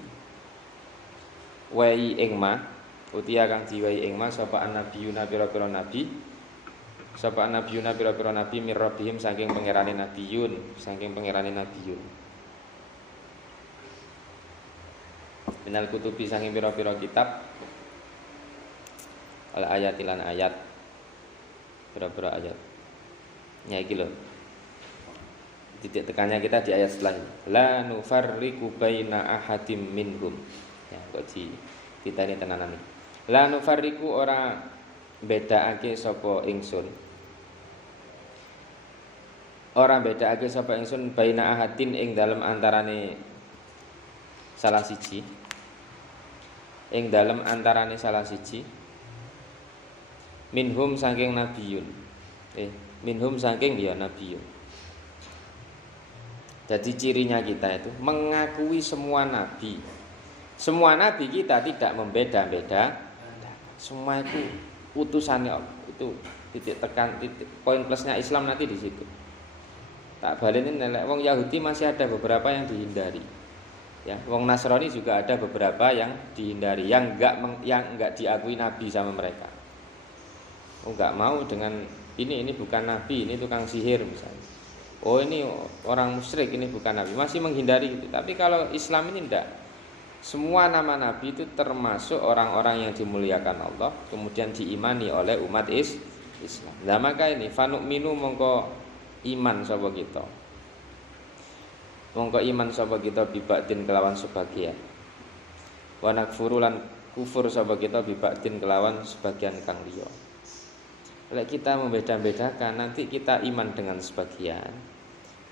wehi ing ma, utiya kang diwehi ing ma sapa nabiyuna pira-pira nabi. Sapa nabiyuna pira-pira nabi mir rabbihim saking pangerane nabiyun, saking pangerane nabiyun. Minal kutubi saking pira-pira kitab. Al ayatilan ayat, pira-pira ayat. Ya iki lho. Titik tekannya kita di ayat setelah ini. La nufarriqu baina ahadim minhum. Ya, kok kita ini tenanan. La nufarriqu ora bedakake sapa ingsun. Ora bedakake sapa ingsun baina ahadin ing dalem antarane salah siji. Ing dalem antarane salah siji. Minhum saking nabiyun. Minhum saking ya nabiyun. Jadi cirinya kita itu mengakui semua nabi. Semua nabi kita tidak membeda-beda. Semua itu utusannya Allah. Itu titik tekan, titik poin plusnya Islam nanti di situ. Tak balenin nek wong Yahudi masih ada beberapa yang dihindari. Ya, wong Nasrani juga ada beberapa yang dihindari, yang enggak diakui nabi sama mereka. Oh, enggak mau dengan ini bukan nabi, ini tukang sihir misalnya. Oh, ini orang musyrik, ini bukan nabi, masih menghindari itu. Tapi kalau Islam ini enggak. Semua nama nabi itu termasuk orang-orang yang dimuliakan Allah, kemudian diimani oleh umat Islam. Nah, maka ini fanu'minu mongko iman sapa kita. Mongko iman sapa kita bibadin kelawan sebagian. Wa nakfuru lan kufur sapa kita bibadin kelawan sebagian kang liya. Kalau kita membeda-bedakan, nanti kita iman dengan sebagian.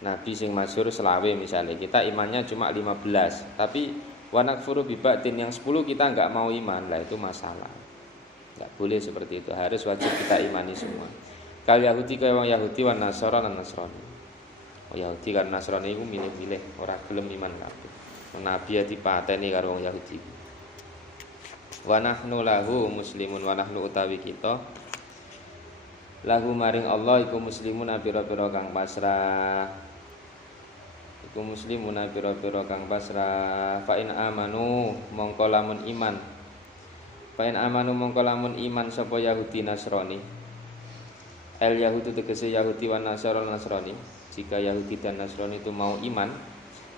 Nabi sing masyhur selawe misalnya, kita imannya cuma 15, tapi wanak furu bibatin yang 10 kita enggak mau iman, lah itu masalah. Enggak boleh seperti itu, harus wajib kita imani semua. Kalau Yahudi kaya wong Yahudi wan Nasara lan Nasrani. Oh Yahudi kan Nasrani iku milih-milih, ora gelem iman kabeh. Nabi ya dipateni karo wong Yahudi. Wa nahnu lahu muslimun, wa nahnu utawi kita lahu maring Allah iku muslimun pira-pira kang pasrah. Iku muslimun pira-pira kang pasrah. Fa in amanu mongko lamun iman. Fa in amanu mongko lamun iman sapa Yahudi Nasrani. El Yahudi tegese Yahudi wan Nasrani. Jika Yahudi dan Nasrani itu mau iman,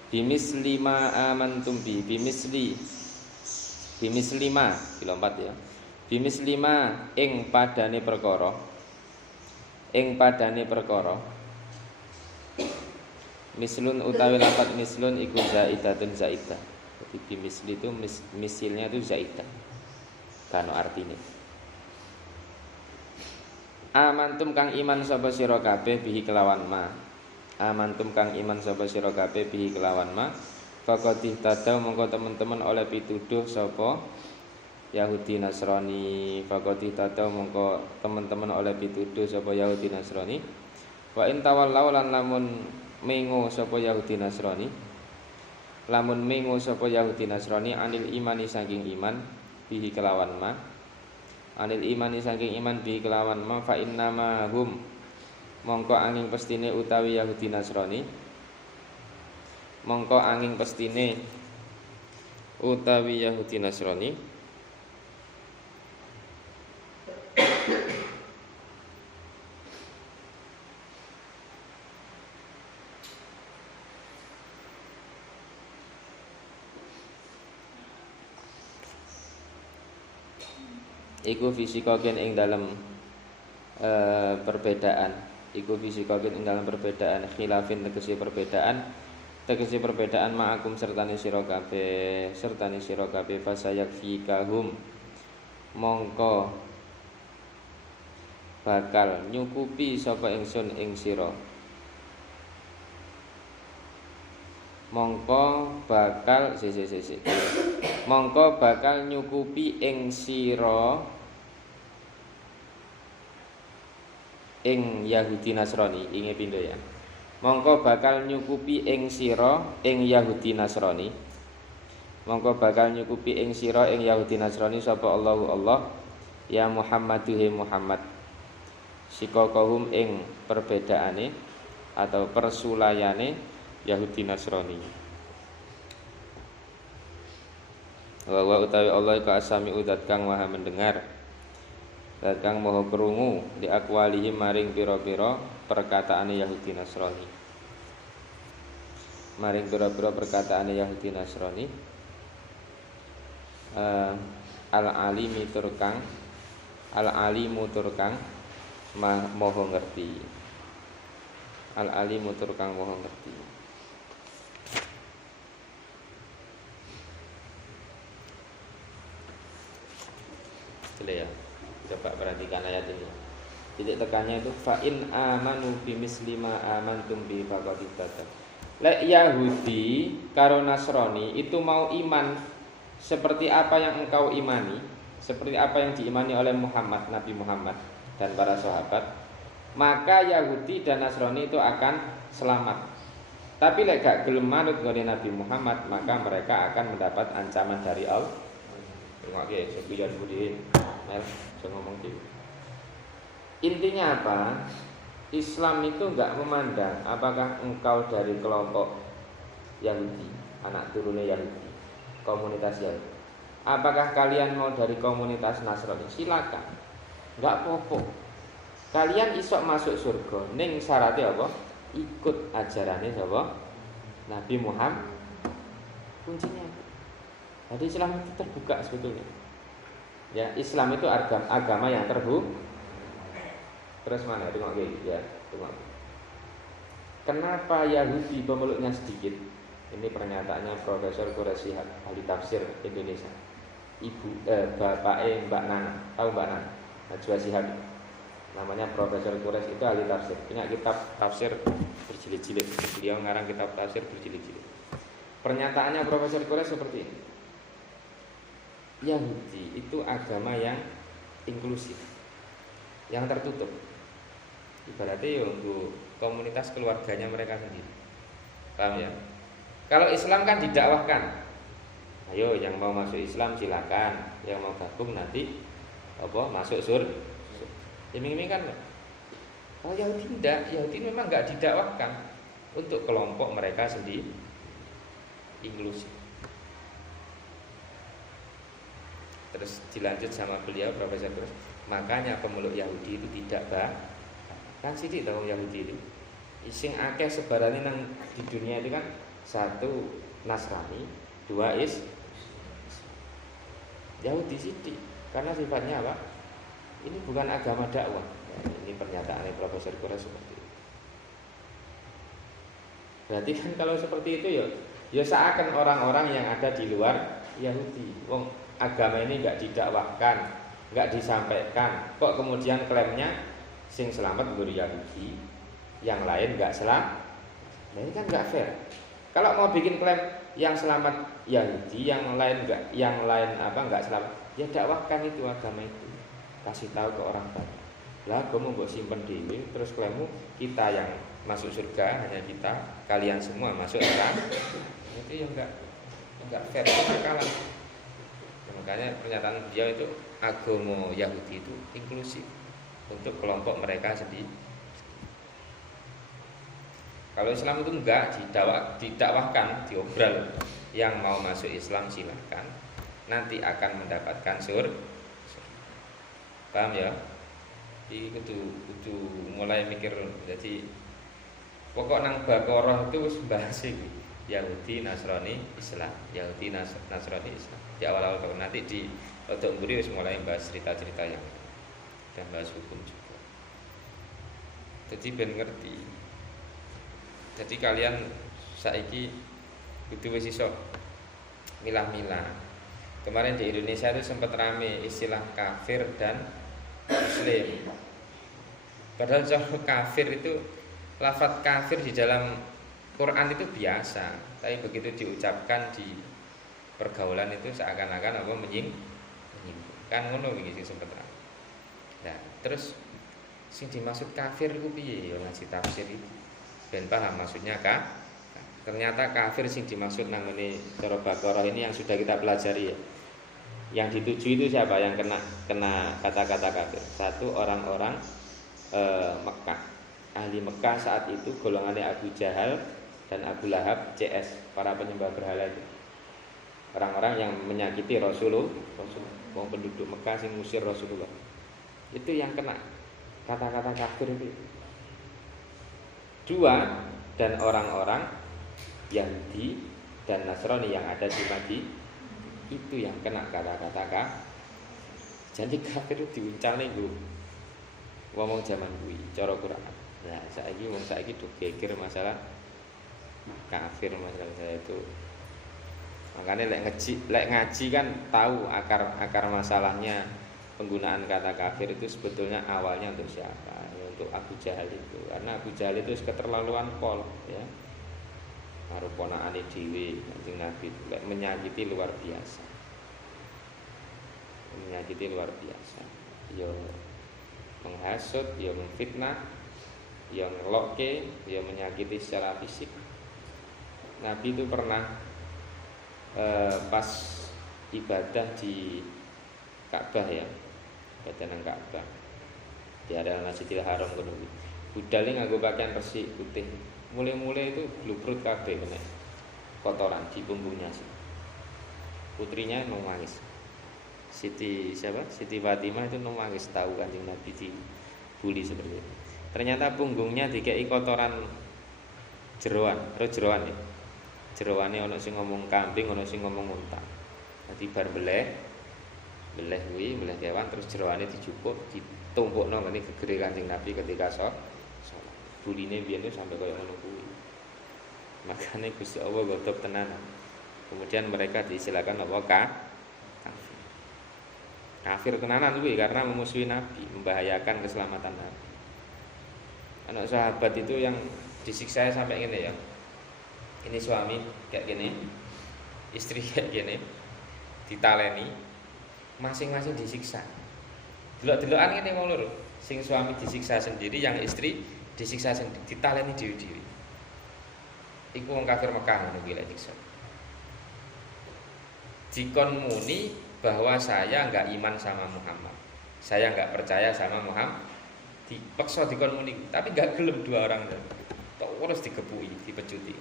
bimisli ma amantum bi, bimisli ma dilompat ya. Bimisli ma ing padane perkara. Ing padane perkara. Mislun utawi lafat mislun iku zaidatun zaidah. Jadi bimisli itu misilnya itu zaidah. Kano artine. Amantum kang iman sapa sira kabeh bihi kelawan ma. Amantum kang iman sapa sira kabeh bihi kelawan ma. Faqatih tadau mongko teman-teman oleh pituduh sapa Yahudi Nasrani. Faqatih tadau mongko teman-teman oleh pituduh sapa Yahudi Nasrani. Wa in tawallau lan lamun mengo sapa Yahudi Nasrani. Lamun mengo sapa Yahudi Nasrani anil imani saking iman bihi kelawan ma. Anil imani saking iman bihi kelawan ma fa innama hum mongko angin pestine utawi Yahudi Nasrani. Mongko angin pestine utawi Yahudi Nasrani iku fisikogen ing dalam perbedaan. Iku fisikogen ing dalam perbedaan khilafin tegese perbedaan ma'akum sertane sira kabeh fasayakfikahum mongko bakal nyukupi sapa ingsun ing sira. Mongko bakal nyukupi ing sira ing Yahudi Nasrani inge pindho ya. Mongko bakal nyukupi ing sira ing Yahudi Nasrani. Mongko bakal nyukupi ing sira ing Yahudi Nasrani sapa Allahu Allah ya Muhammaduhe Muhammad. Sikokahum ing perbedaane atau persulayane Yahudi Nasrani. Wa utawi Allah iku asami udat kang maha mendengar. Zat kang maha krungu di aqwalihim maring pira-pira perkataane Yahudi Nasrani. Maring pira-pira perkataane Yahudi Nasrani. Al-alimu turkang maha ngerti. Al-alimu turkang maha ngerti. Ya, coba perhatikan ayat ini. Titik tekannya itu fa in amanu bimisli ma amantum bi faqad ihtadaw. Lek Yahudi karo Nasrani itu mau iman seperti apa yang engkau imani, seperti apa yang diimani oleh Muhammad, Nabi Muhammad dan para sahabat, maka Yahudi dan Nasrani itu akan selamat. Tapi lek gak gelem manut ngene Nabi Muhammad, maka mereka akan mendapat ancaman dari Allah. Oke, sepian budin. Mel, saya ngomong gitu. Intinya apa? Islam itu enggak memandang apakah engkau dari kelompok Yahudi, anak turunnya Yahudi, komunitas Yahudi. Apakah kalian mau dari komunitas Nasrani? Silakan. Enggak apa-apa. Kalian isok masuk surga. Ning syaratnya apa? Ikut ajarannya siapa? Nabi Muhammad. Kuncinya. Jadi Islam itu terbuka sebetulnya. Ya, Islam itu agama yang terbuka. Terus mana? Tengok lagi, ya, tengok. Kenapa Yahudi pemeluknya sedikit? Ini pernyataannya Profesor Quraisy ahli tafsir Indonesia. Bapaknya Mbak Nana, tahu Mbak Nana? Najwa Shihab. Namanya Profesor Quraisy itu ahli tafsir. Punya kitab tafsir berjilid-jilid. Beliau ngarang kitab tafsir berjilid-jilid. Pernyataannya Profesor Quraisy seperti ini. Yahudi itu agama yang inklusif, yang tertutup. Ibaratnya komunitas keluarganya mereka sendiri. Paham ya? Kalau Islam kan didakwahkan. Ayo yang mau masuk Islam silakan, yang mau gabung nanti masuk surga. Iming-iming kan. Kalau Yahudi tidak, Yahudi memang nggak didakwahkan untuk kelompok mereka sendiri, inklusif. Terus dilanjut sama beliau Profesor terus, makanya pemeluk Yahudi itu tidak kan sidik tahu Yahudi itu. Sing akeh sebarane nang di dunia itu kan satu Nasrani, dua Yahudi sidik. Karena sifatnya apa? Ini bukan agama dakwah. Ini pernyataan Profesor Kures seperti itu. Berarti kan kalau seperti itu ya seakan orang-orang yang ada di luar Yahudi. Wong agama ini nggak didakwahkan, nggak disampaikan. Kok kemudian klaimnya sing selamat guru Yahudi, yang lain nggak selamat? Nah ini kan nggak fair. Kalau mau bikin klaim yang selamat Yahudi, yang lain nggak selamat, ya dakwahkan itu agama itu, kasih tahu ke orang banyak. Lah kamu mbok simpen dhewe terus klaimmu kita yang masuk surga hanya kita, kalian semua masuk neraka. Itu yang enggak fair, kalah. Makanya pernyataan beliau itu agama Yahudi itu inklusif untuk kelompok mereka sendiri. Kalau Islam itu enggak didakwahkan, diobral. Yang mau masuk Islam silakan, nanti akan mendapatkan surga. Paham ya? Iki kudu mulai mikir. Jadi pokok nang Baqarah itu wis bahas iki. Yahudi, Nasrani, Islam. Yahudi, Nasrani, Islam. Di awal-awal tahun nanti di Rodok Mburi wis mulai bahas cerita-cerita yang dan bahas hukum juga. Jadi ben ngerti. Jadi kalian saiki kudu wis iso milah-milah. Kemarin di Indonesia itu sempat rame istilah kafir dan Muslim. Padahal kafir itu, lafaz kafir di dalam Quran itu biasa, tapi begitu diucapkan di pergaulan itu seakan-akan menyinggung. Kan ngono iki sing sempat rame. Nah, terus sing dimaksud kafir itu piye ya ngaji tafsir itu. Ben paham maksudnya ternyata kafir sing dimaksud nang ngene cara Baqarah ini yang sudah kita pelajari ya. Yang dituju itu siapa yang kena kata-kata kafir? Satu orang-orang Mekah. Ahli Mekah saat itu golongannya Abu Jahal dan Abu Lahab CS, para penyembah berhala itu. Orang-orang yang menyakiti Rasulullah, wong penduduk Mekah sing ngusir Rasulullah. Itu yang kena kata-kata kafir itu. Dua, dan orang-orang Yahudi dan Nasrani yang ada di Madinah itu yang kena kata-kata kafir. Jadi kafir itu diuncalne nggo ngomong zaman kuwi cara Quran. Nah, saiki tuh geger masalah kafir, masalah saya itu. Makanya lek ngaji kan tahu akar masalahnya penggunaan kata kafir itu sebetulnya awalnya untuk siapa? Ya, untuk Abu Jahal itu. Karena Abu Jahal itu keterlaluan pol ya. Karo ponakane dhewe Kanjeng Nabi lek menyakiti luar biasa. Menyakiti luar biasa. Ya menghasut, ya memfitnah, ya ngelokke, ya menyakiti secara fisik. Nabi itu pernah pas ibadah di Ka'bah ya, ibadah nang Ka'bah di area Masjidil Haram kono. Budale nganggo pakaian resik putih. Mulai-mulai itu blubrut kabeh kena kotoran di punggungnya sih. Putrinya nangis. Siti Fatimah itu nangis tahu Kanjeng Nabi dibuli seperti itu. Ternyata punggungnya dikei kotoran jeroan ya. Jeroane ana sing ngomong kambing, ana sing ngomong unta. Dadi bar beleh kewan terus jeroane dicukup ditumpukno ngene gegere Kanjeng Nabi ketika salat. Buline biyen sampai kaya ngono kuwi. Makane Gusti Allah godhog tenanan. Kemudian mereka disilakan kafir. Kafir tenanan kuwi karena memusuhi Nabi, membahayakan keselamatan Nabi. Anak sahabat itu yang disiksa sampai ngene ya. Ini suami kayak gini, istri kayak gini, ditaleni, masing-masing disiksa. Delok-delokan ngene wong loro. Sing suami disiksa sendiri, yang istri disiksa sendiri, ditaleni dhewe-dhewe. Iku wong kafir Mekah ngono kuwi lek nyiksa. dikon muni bahwa saya enggak iman sama Muhammad, saya enggak percaya sama Muhammad, dipaksa dikon muni, tapi enggak gelem dua orang itu, terus digepuki, dipecuti,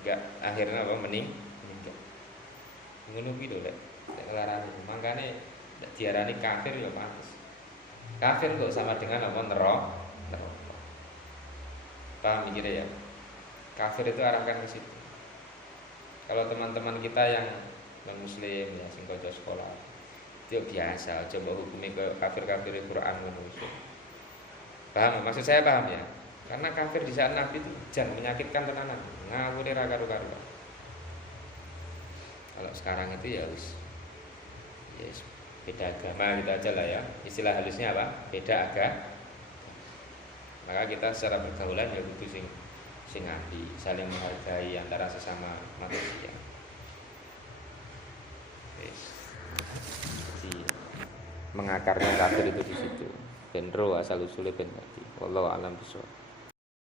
enggak akhirnya apa meninggal. Ngono kuwi lho lek larane, mangkane diarani kafir ya pantes. Kafir kok sama dengan apa neraka. Paham mikirnya ya? Kafir itu arahkan ke situ. Kalau teman-teman kita yang non muslim ya sing kaca sekolah itu biasa, coba hukumi ke kafir-kafir Quran ngono. Paham? Maksud saya paham ya? Karena kafir di saat Nabi itu jangan menyakitkan tenanan, ngawure ra karu-karuan. Kalau sekarang itu ya wis beda agama gitu aja lah ya. Istilah halusnya apa? Beda agama. Maka kita secara pergaulan ya butuh sing api, saling menghargai antara sesama manusia. Jadi mengakarnya kafir itu di situ. Ben ro asal usulnya ben tadi. Wallahu a'lam bishawab.